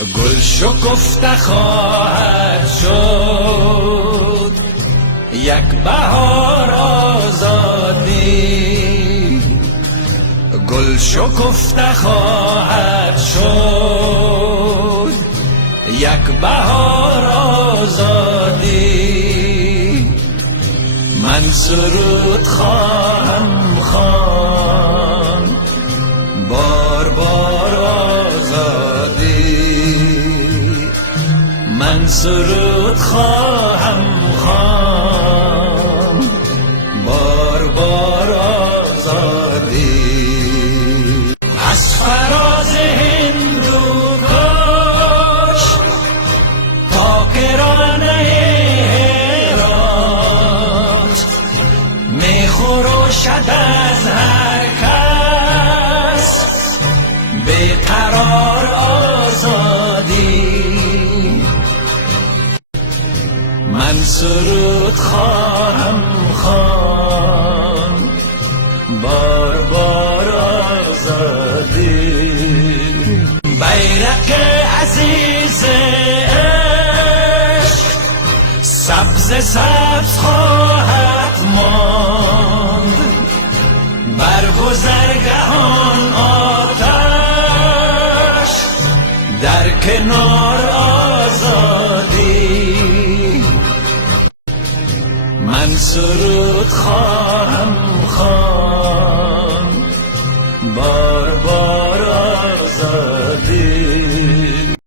گل شکفته خواهد شد یک بهار آزادی، گل شکفته خواهد شد یک بهار آزادی. من سرود خواهم خواند بار بار آزادی، من سرود خواهم خواند بار بار آزادی. از فراز هندوکش تا کرانه هرات می خروشد از هر کس بیقرار آزادی. من سرود خواهم خواند بار بار آزادی. بیرق عزیز عشق سبز سبز خواهد ماند، بر گذرگهان آتش در کنار آزادی. من سرود خواهم خواند